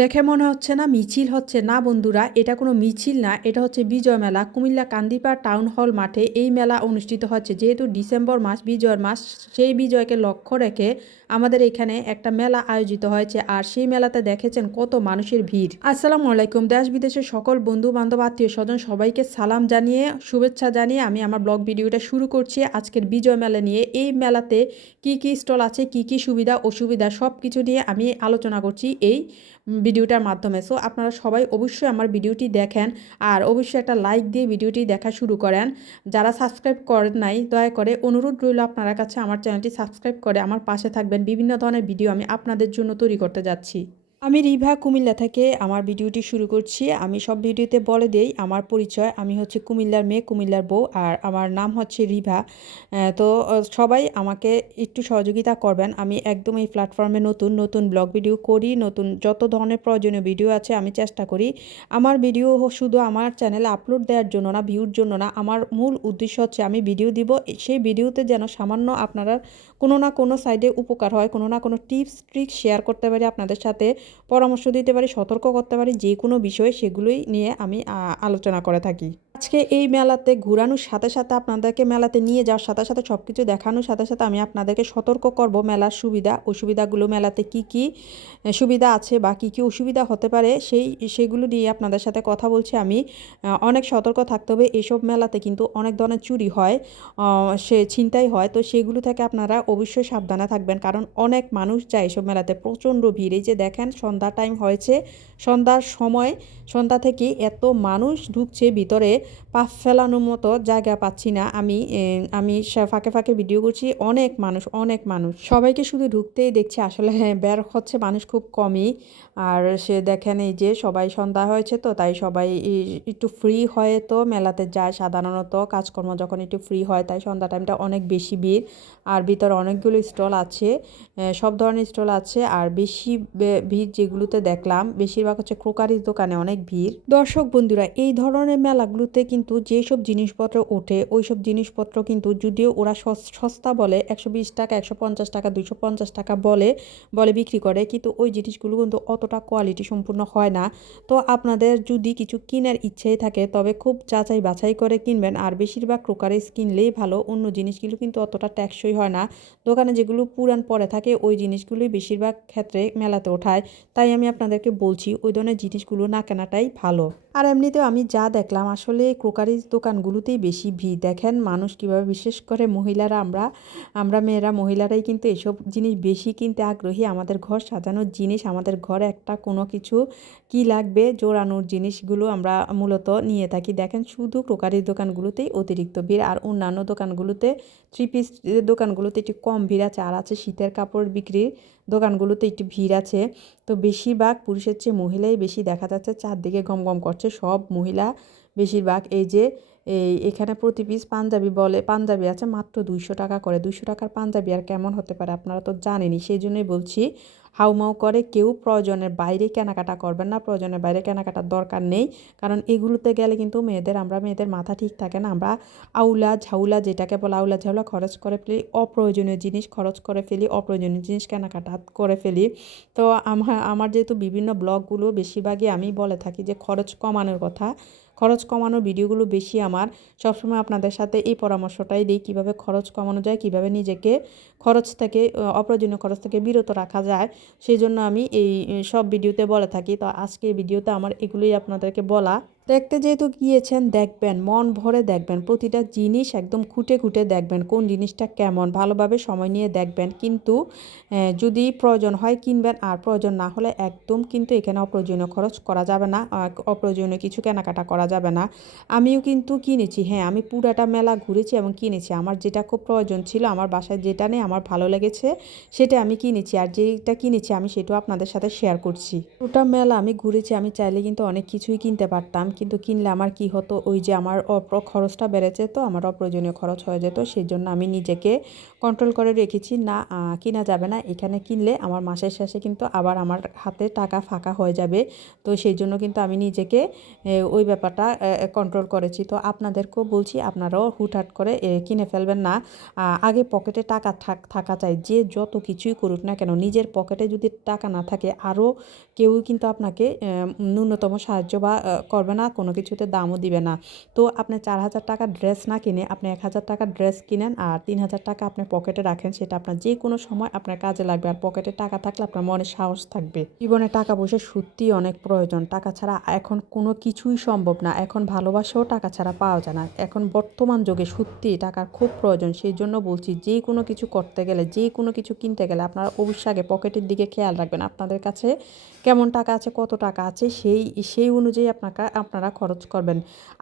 দেখে মনে হচ্ছে না মিছিল হচ্ছে না বন্ধুরা, এটা কোনো মিছিল না, এটা হচ্ছে বিজয় মেলা। কুমিল্লা কান্দিপাড় টাউন হল মাঠে এই মেলা অনুষ্ঠিত হচ্ছে। যেহেতু ডিসেম্বর মাস বিজয়ের মাস, সেই বিজয়কে লক্ষ্য রেখে আমাদের এখানে একটা মেলা আয়োজিত হয়েছে। আর সেই মেলাতে দেখেছেন কত মানুষের ভিড়। আসসালামু আলাইকুম। দেশ বিদেশের সকল বন্ধু বান্ধব আত্মীয় স্বজন সবাইকে সালাম জানিয়ে শুভেচ্ছা জানিয়ে আমি আমার ব্লগ ভিডিওটা শুরু করছি আজকের বিজয় মেলা নিয়ে। এই মেলাতে কি কি স্টল আছে, কি কি সুবিধা অসুবিধা সব কিছু নিয়ে আমি আলোচনা করছি এই ভিডিওটার মাধ্যমে। সো আপনারা সবাই অবশ্যই আমার ভিডিওটি দেখেন আর অবশ্যই একটা লাইক দিয়ে ভিডিওটি দেখা শুরু করেন। যারা সাবস্ক্রাইব করেন নাই দয়া করে অনুরোধ রইল আপনারা কাছে আমার চ্যানেলটি সাবস্ক্রাইব করে আমার পাশে থাকবেন। বিভিন্ন ধরনের ভিডিও আমি আপনাদের জন্য তৈরি করতে যাচ্ছি। আমি রিভা কুমিল্লা থেকে আমার ভিডিওটি শুরু করছি। আমি সব ভিডিওতে বলে দেই আমার পরিচয়। আমি হচ্ছে কুমিল্লার মেয়ে, কুমিল্লার বউ, আর আমার নাম হচ্ছে রিভা। তো সবাই আমাকে একটু সহযোগিতা করবেন। আমি একদম এই প্ল্যাটফর্মে নতুন নতুন ব্লগ ভিডিও করি, নতুন যত ধরনের প্রয়োজনীয় ভিডিও আছে আমি চেষ্টা করি আমার ভিডিও শুধু আমার চ্যানেলে আপলোড দেওয়ার জন্য না, ভিউর জন্য না। আমার মূল উদ্দেশ্য হচ্ছে আমি ভিডিও দিব, সেই ভিডিওতে যেন সামান্য আপনারা কোনো না কোনো সাইডে উপকার হয়, কোনো না কোনো টিপস ট্রিক্স শেয়ার করতে পারি আপনাদের সাথে, পরামর্শ দিতে পারি, সতর্ক করতে পারি, যে কোনো বিষয়ে সেগুলোই নিয়ে আমি আলোচনা করে থাকি। আজকে এই মেলাতে ঘোরানোর সাথে সাথে আপনাদেরকে মেলাতে নিয়ে যাওয়ার সাথে সাথে সব কিছু দেখানোর সাথে সাথে আমি আপনাদেরকে সতর্ক করব মেলার সুবিধা অসুবিধাগুলো, মেলাতে কি কি সুবিধা আছে বা কি কি অসুবিধা হতে পারে সেগুলো নিয়ে আপনাদের সাথে কথা বলছি আমি। অনেক সতর্ক থাকতে হবে। এসব মেলাতে কিন্তু অনেক ধরনের চুরি হয়, সে ছিনতাই হয়, তো সেগুলো থেকে আপনারা অবশ্যই সাবধানে থাকবেন। কারণ অনেক মানুষ যায় এসব মেলাতে, প্রচণ্ড ভিড়। এই যে দেখেন সন্ধ্যা টাইম হয়েছে, সন্ধ্যার সময় সন্ধ্যা থেকে এত মানুষ ঢুকছে ভিতরে, পা ফেলানোর মতো জায়গা পাচ্ছি না। আমি ফাঁকে ফাঁকে ভিডিও করছি, অনেক মানুষ অনেক মানুষ, সবাইকে শুধু ঢুকতেই দেখছি। আসলে বের হচ্ছে মানুষ খুব কমই। আর সে দেখেন এই যে সবাই, সন্ধ্যা হয়েছে তো তাই সবাই একটু ফ্রি হয়ে তো মেলাতে যায় সাধারণত, কাজকর্ম যখন একটু ফ্রি হয়, তাই সন্ধ্যা টাইমটা অনেক বেশি ভিড়। আর ভিতরে অনেকগুলো স্টল আছে, সব ধরনের স্টল আছে। আর বেশি ভিড় যেগুলোতে দেখলাম বেশিরভাগ হচ্ছে ক্রোকারির দোকানে অনেক ভিড়। দর্শক বন্ধুরা, এই ধরনের মেলাগুলোতে কিন্তু যেসব জিনিসপত্র ওঠে ওই সব জিনিসপত্র কিন্তু যদিও ওরা সস্তা বলে, 120 টাকা 150 টাকা 250 টাকা বলে বলে বিক্রি করে, কিন্তু ওই জিনিসগুলো কিন্তু অতটা কোয়ালিটি সম্পূর্ণ হয় না। তো আপনাদের যদি কিছু কেনার ইচ্ছেই থাকে তবে খুব যাচাই বাছাই করে কিনবেন। আর বেশিরভাগ ক্রোকারিজ কিনলেই ভালো, অন্য জিনিসগুলো কিন্তু অতটা টেকসই হয় না। দোকানে যেগুলো পুরান পড়ে থাকে ওই জিনিসগুলোই বেশিরভাগ ক্ষেত্রে মেলাতে ওঠায়। তাই আমি আপনাদেরকে বলছি ওই ধরনের জিনিসগুলো না কেনাটাই ভালো। আর এমনিতেও আমি যা দেখলাম আসলে ক্রোকারিজ দোকানগুলোতেই বেশি ভিড়। দেখেন মানুষ কীভাবে, বিশেষ করে মহিলারা, আমরা মেয়েরা মহিলারাই কিন্তু এসব জিনিস বেশি কিনতে আগ্রহী। আমাদের ঘর সাজানোর জিনিস, আমাদের ঘরে একটা কোনো কিছু কি লাগবে জোড়ানোর জিনিসগুলো আমরা মূলত নিয়ে থাকি। দেখেন শুধু ক্রোকারিজ দোকানগুলোতেই অতিরিক্ত ভিড়, আর অন্যান্য দোকানগুলোতে, থ্রি পিস দোকানগুলোতে একটু কম ভিড় আছে। আর আছে শীতের কাপড় বিক্রির দোকানগুলোতে একটু ভিড় আছে। তো বেশিরভাগ পুরুষের চেয়ে মহিলাই বেশি দেখা যাচ্ছে, চারদিকে গম করছে সব মহিলা বেশিরভাগ। এই যে এখানে প্রতি পিস পাঞ্জাবি বলে, পাঞ্জাবি আছে মাত্র 200 টাকা করে। 200 টাকার পাঞ্জাবি আর কেমন হতে পারে আপনারা তো জানেনই। সেই জন্যই বলছি হাউমাউ করে কেউ প্রয়োজনের বাইরে কেনাকাটা করবেন না, প্রয়োজনের বাইরে কেনাকাটার দরকার নেই। কারণ এগুলোতে গেলে কিন্তু আমরা মেয়েদের মাথা ঠিক থাকে না, আমরা আউলা ঝাউলা, যেটাকে বলে আউলা ঝাউলা খরচ করে ফেলি, অপ্রয়োজনীয় জিনিস খরচ করে ফেলি, অপ্রয়োজনীয় জিনিস কেনাকাটা করে ফেলি। তো আমার যেহেতু বিভিন্ন ব্লগগুলো বেশিরভাগই আমি বলে থাকি যে খরচ কমানোর কথা, খরচ কমানোর ভিডিওগুলো বেশি আমার, সবসময় আপনাদের সাথে এই পরামর্শটাই দিই কীভাবে খরচ কমানো যায়, কীভাবে নিজেকে খরচ থেকে, অপ্রয়োজনীয় খরচ থেকে বিরত রাখা যায়। সেই জন্য আমি এই সব ভিডিওতে বলে থাকি। তো আজকে এই ভিডিওতে আমার এগুলোই আপনাদেরকে বলা। দেখতে যেহেতু গিয়েছেন দেখবেন, মন ভরে দেখবেন, প্রতিটা জিনিস একদম খুঁটে খুঁটে দেখবেন কোন জিনিসটা কেমন, ভালোভাবে সময় নিয়ে দেখবেন। কিন্তু যদি প্রয়োজন হয় কিনবেন, আর প্রয়োজন না হলে একদম কিন্তু এখানে অপ্রয়োজনীয় খরচ করা যাবে না, অপ্রয়োজনীয় কিছু কেনাকাটা করা যাবে না। আমিও কিন্তু কিনেছি, হ্যাঁ আমি পুরাটা মেলা ঘুরেছি এবং কিনেছি। আমার যেটা খুব প্রয়োজন ছিল, আমার বাসায় যেটা নেই আমার ভালো লেগেছে সেটা আমি কিনেছি। আর যেটা কিনেছি আমি সেটাও আপনাদের সাথে শেয়ার করছি। পুরোটা মেলা আমি ঘুরেছি, আমি চাইলে কিন্তু অনেক কিছুই কিনতে পারতাম, কিন্তু কিনলে আমার কি হতো, ওই যে আমার খরচটা বেড়েছে, তো আমার অপ্রয়োজনীয় খরচ হয়ে যেত। সেই জন্য আমি নিজেকে কন্ট্রোল করে রেখেছি, না কিনা যাবে না। এখানে কিনলে আমার মাসের শেষে কিন্তু আবার আমার হাতে টাকা ফাঁকা হয়ে যাবে। তো সেই জন্য কিন্তু আমি নিজেকে ওই ব্যাপারটা কন্ট্রোল করেছি। তো আপনাদেরকেও বলছি, আপনারাও হুটহাট করে কিনে ফেলবেন না। আগে পকেটে টাকা থাকা চাই। যে যত কিছুই করুক না কেন, নিজের পকেটে যদি টাকা না থাকে, আরও কেউ কিন্তু আপনাকে ন্যূনতম সাহায্য বা করবে না, কোনো কিছুতে দামও দিবে না। তো আপনি 4,000 টাকা ড্রেস না কিনে আপনি 1,000 টাকা ড্রেস কিনেন, আর 3,000 টাকা আপনি পকেটে রাখেন। সেটা আপনার যে কোনো সময় আপনার কাজে লাগবে। আর পকেটে টাকা থাকলে আপনার মনে সাহস থাকবে। জীবনে টাকা পয়সা সত্যিই অনেক প্রয়োজন। টাকা ছাড়া এখন কোনো কিছুই সম্ভব না। এখন ভালোবাসাও টাকা ছাড়া পাওয়া যায় না। এখন বর্তমান যুগে সত্যিই টাকার খুব প্রয়োজন। সেই জন্য বলছি, যে কোনো কিছু করতে গেলে, যে কোনো কিছু কিনতে গেলে আপনারা অবশ্যই আগে পকেটের দিকে খেয়াল রাখবেন। আপনাদের কাছে কেমন টাকা আছে, কত টাকা আছে, সেই অনুযায়ী আপনারা খরচ করবেন।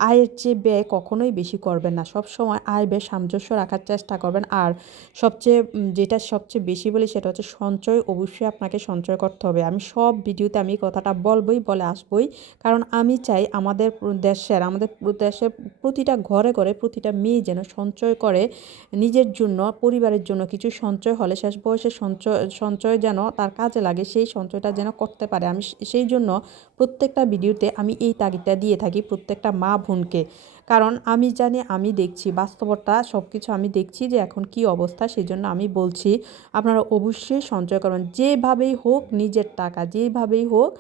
আয়ের চেয়ে ব্যয় কখনোই বেশি করবেন না। সব সময় আয় ব্যয় সামঞ্জস্য রাখার চেষ্টা করবেন। আর যেটা সবচেয়ে বেশি বলি, সেটা হচ্ছে সঞ্চয়। অবশ্যই আপনাকে সঞ্চয় করতে হবে। আমি সব ভিডিওতে আমি কথাটা বলে আসবই। কারণ আমি চাই আমাদের দেশের প্রতিটা ঘরে ঘরে প্রতিটা মেয়ে যেন সঞ্চয় করে, নিজের জন্য, পরিবারের জন্য কিছু সঞ্চয় হলে শেষ বয়সে সঞ্চয় যেন তার কাজে লাগে, সেই সঞ্চয়টা যেন করতে পারে। আমি সেই জন্য প্রত্যেকটা ভিডিওতে আমি এই তাগিদটা দিয়ে থাকি প্রত্যেকটা মা বোনকে। কারণ আমি জানি, আমি দেখছি বাস্তবতা, সব কিছু আমি দেখছি যে এখন কি অবস্থা। সেই জন্য আমি বলছি, আপনারা অবশ্যই সঞ্চয় করবেন। যেভাবেই হোক, নিজের টাকা যেভাবেই হোক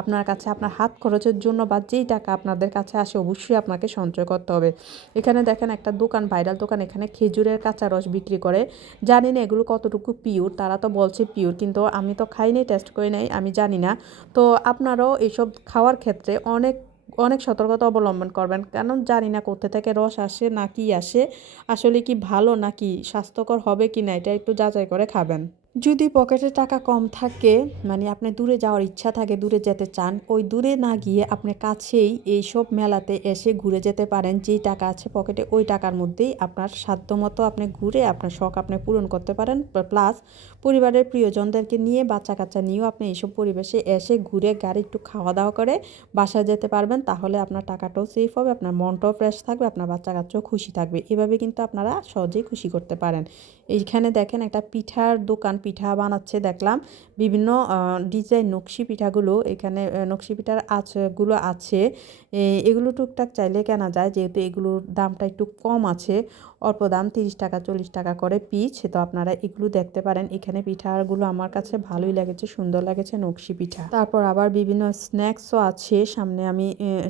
আপনার কাছে, আপনার হাত খরচের জন্য বা যেই টাকা আপনাদের কাছে আসে, অবশ্যই আপনাকে সঞ্চয় করতে হবে। এখানে দেখেন একটা দোকান, ভাইরাল দোকান, এখানে খেজুরের কাঁচা রস বিক্রি করে। জানি না এগুলো কতটুকু পিওর, তারা তো বলছে পিওর, কিন্তু আমি তো খাইনি, টেস্ট করে নাই, আমি জানি না। তো আপনারাও এইসব খাওয়ার ক্ষেত্রে অনেক অনেক সতর্কতা অবলম্বন করবেন। কারণ জানি না কোথা থেকে রস আসে না কি আসে, আসলে কি ভালো নাকি স্বাস্থ্যকর হবে কি না, এটা একটু যাচাই করে খাবেন। যদি পকেটে টাকা কম থাকে, মানে আপনি দূরে যাওয়ার ইচ্ছা থাকে, দূরে যেতে চান, ওই দূরে না গিয়ে আপনি কাছেই এইসব মেলাতে এসে ঘুরে যেতে পারেন। যেই টাকা আছে পকেটে, ওই টাকার মধ্যেই আপনার সাধ্যমতো আপনি ঘুরে আপনার শখ আপনি পূরণ করতে পারেন। প্লাস পরিবারের প্রিয়জনদেরকে নিয়ে, বাচ্চা কাচ্চা নিয়েও আপনি এইসব পরিবেশে এসে ঘুরে গাড়ি একটু খাওয়া দাওয়া করে বাসায় যেতে পারবেন। তাহলে আপনার টাকাটাও সেফ হবে, আপনার মনটাও ফ্রেশ থাকবে, আপনার বাচ্চা কাচ্চাও খুশি থাকবে। এভাবে কিন্তু আপনারা সহজেই খুশি করতে পারেন। এইখানে দেখেন একটা পিঠার দোকান, পিঠা বানাচ্ছে দেখলাম। বিভিন্ন ডিজাইন নকশি পিঠাগুলো, এখানে নকশি পিঠার গুলো আছে। এগুলো টুকটাক চাইলে কেনা যায়, যেহেতু এগুলোর দামটা একটু কম আছে। অল্প দাম, 30 টাকা 40 টাকা করে পিস। তো আপনারা এগুলো দেখতে পারেন। এখানে পিঠাগুলো আমার কাছে ভালোই লেগেছে, সুন্দর লেগেছে নকশি পিঠা। তারপর আবার বিভিন্ন স্ন্যাক্সও আছে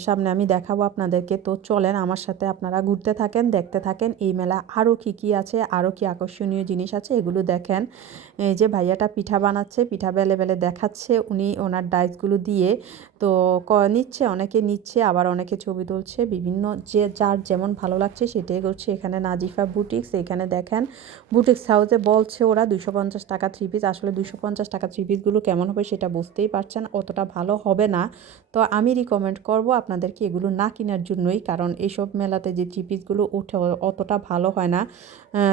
সামনে আমি দেখাবো আপনাদেরকে। তো চলেন আমার সাথে, আপনারা ঘুরতে থাকেন, দেখতে থাকেন এই মেলা আরও কি আছে, আরও কি আকর্ষণীয় জিনিস আছে, এগুলো দেখেন। এই যে ভাইয়াটা পিঠা বানাচ্ছে, পিঠা বেলে বেলে দেখাচ্ছে, উনি ওনার ডাইসগুলো দিয়ে। তো নিচ্ছে, অনেকে নিচ্ছে, আবার অনেকে ছবি তুলছে। বিভিন্ন যার যেমন ভালো লাগছে সেটাই করছে। এখানে নাজিফা বুটিক্স, এখানে দেখেন বুটিক্স হাউসে বলছে ওরা 250 টাকা 3 পিস। আসলে 250 টাকা 3 পিসগুলো কেমন হবে সেটা বুঝতেই পারছেন, অতটা ভালো হবে না। তো আমি রিকমেন্ড করব আপনাদেরকে এগুলো না কেনার জন্যই, কারণ এইসব মেলাতে যে 3 পিসগুলো ওঠে অতটা ভালো হয় না।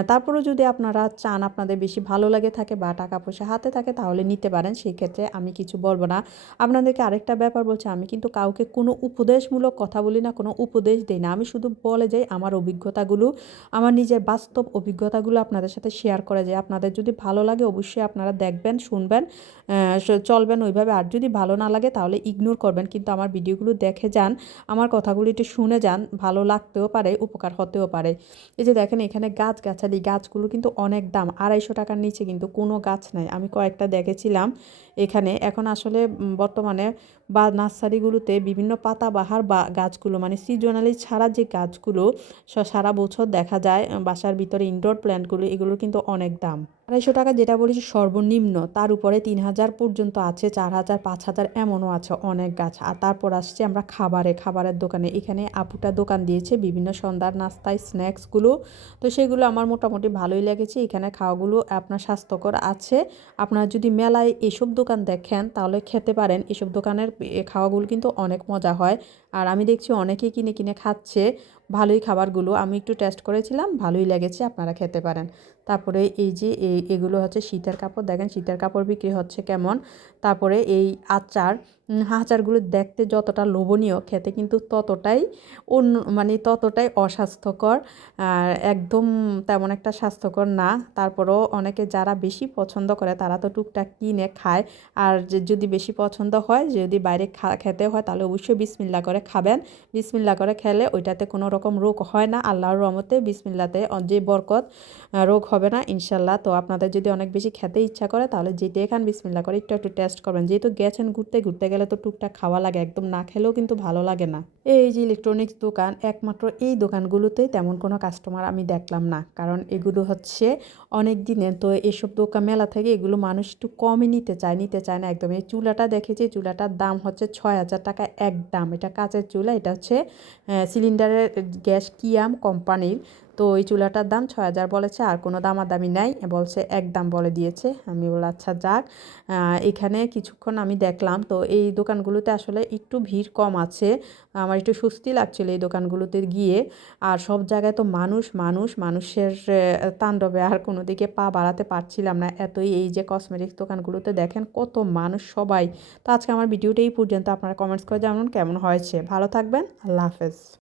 তারপরেও যদি আপনারা চান, আপনাদের বেশি ভালো লাগে থাকে বা টাকা পয়সা হাতে থাকে, তাহলে নিতে পারেন। সেই ক্ষেত্রে আমি কিছু বলবো না। আপনাদেরকে আরেকটা ব্যাপার বলছি, আমি কিন্তু কাউকে কোনো উপদেশমূলক কথা বলি না, কোনো উপদেশ দিই না। আমি শুধু বলে যাই আমার অভিজ্ঞতাগুলো, আমার নিজের বাস্তব অভিজ্ঞতাগুলো আপনাদের সাথে শেয়ার করে যাই। আপনাদের যদি ভালো লাগে অবশ্যই আপনারা দেখবেন, শুনবেন, চলবেন ওইভাবে। আর যদি ভালো না লাগে তাহলে ইগনোর করবেন। কিন্তু আমার ভিডিওগুলো দেখে যান, আমার কথাগুলো একটু শুনে যান, ভালো লাগতেও পারে, উপকার হতেও পারে। এই যে দেখেন এখানে গাছগাছালি, গাছগুলো কিন্তু অনেক দাম। 250 টাকার নিচে কিন্তু কোনো গাছ নাই। আমি কয়েকটা দেখেছিলাম এখানে। এখন আসলে বর্তমানে বা নার্সারিগুলোতে বিভিন্ন পাতাবাহার বা গাছগুলো, মানে সিজনালি ছাড়া যে গাছগুলো সারা বছর দেখা যায় বাসার ভিতরে, ইনডোর প্ল্যান্টগুলো, এগুলোর কিন্তু অনেক দাম। 250 টাকা যেটা বলেছি সর্বনিম্ন, তার উপরে 3000 পর্যন্ত আছে, 4000 5000 এমনও আছে অনেক গাছ। আর তারপর আসছে আমরা খাবারের দোকানে। এখানে আপুটা দোকান দিয়েছে বিভিন্ন সন্ধ্যার নাস্তায় স্ন্যাক্সগুলো। তো সেগুলো আমার মোটামুটি ভালোই লেগেছে। এখানে খাওয়াগুলো আপনার স্বাস্থ্যকর আছে। আপনারা যদি মেলায় এসব দোকান দেখেন তাহলে খেতে পারেন। এসব দোকানের খাওয়াগুলো কিন্তু অনেক মজা হয়। আর আমি দেখছি অনেকেই কিনে কিনে খাচ্ছে ভালোই খাবারগুলো। আমি একটু টেস্ট করেছিলাম, ভালোই লেগেছে, আপনারা খেতে পারেন। তারপরে এই যে এগুলো হচ্ছে শীতের কাপড়, দেখেন শীতের কাপড় বিক্রি হচ্ছে কেমন। তারপরে এই আচার, আচারগুলো দেখতে যতটা লোভনীয়, খেতে কিন্তু ততটাই মানে ততটাই অস্বাস্থ্যকর। আর একদম তেমন একটা স্বাস্থ্যকর না। তারপরেও অনেকে যারা বেশি পছন্দ করে তারা তো টুকটাক কিনে খায়। আর যদি বেশি পছন্দ হয়, যদি বাইরে খেতে হয় তাহলে অবশ্যই বিসমিল্লাহ করে খাবেন। বিসমিল্লাহ করে খেলে ওইটাতে কোনো রকম রোগ হয় না। আল্লাহর রহমতে বিসমিল্লাতে যে বরকত, রোগ হবে না ইনশাল্লাহ। তো আপনাদের যদি অনেক বেশি খেতে ইচ্ছা করে তাহলে যেটাই খান বিসমিল্লাহ করে একটু একটু টেস্ট করবেন। যেহেতু গেছেন ঘুরতে, ঘুরতে গেলে তো টুকটাক খাওয়া লাগে, একদম না খেলেও কিন্তু ভালো লাগে না। এই যে ইলেকট্রনিক্স দোকান, একমাত্র এই দোকানগুলোতেই তেমন কোনো কাস্টমার আমি দেখলাম না, কারণ এগুলো হচ্ছে অনেক দিনের। তো এসব দোকান মেলা থেকে এগুলো মানুষ একটু কমই নিতে চায় না একদম। এই চুলাটা দেখেছি, চুলাটার দাম হচ্ছে ৬,০০০ টাকা একদম। এটা কাঁচের চুলা, এটা হচ্ছে সিলিন্ডারের গ্যাস কিয়াম কোম্পানির। তো এই চুলাটার দাম ৬,০০০ বলেছে, আর কোনো দামাদামি নাই, বলছে একদম বলে দিয়েছে। আমি বললাম আচ্ছা যাক। এখানে কিছুক্ষণ আমি দেখলাম, তো এই দোকানগুলোতে আসলে একটু ভিড় কম আছে। আমার একটু স্বস্তি লাগছিল এই দোকানগুলোতে গিয়ে। আর সব জায়গায় তো মানুষের তাণ্ডবে আর কোনো দিকে পা বাড়াতে পারছিলাম না, এতই। এই যে কসমেটিক্স দোকানগুলোতে দেখেন কত মানুষ সবাই। তো আজকে আমার ভিডিওটা এই পর্যন্ত। আপনারা কমেন্টস করে জানান কেমন হয়েছে। ভালো থাকবেন, আল্লাহ হাফেজ।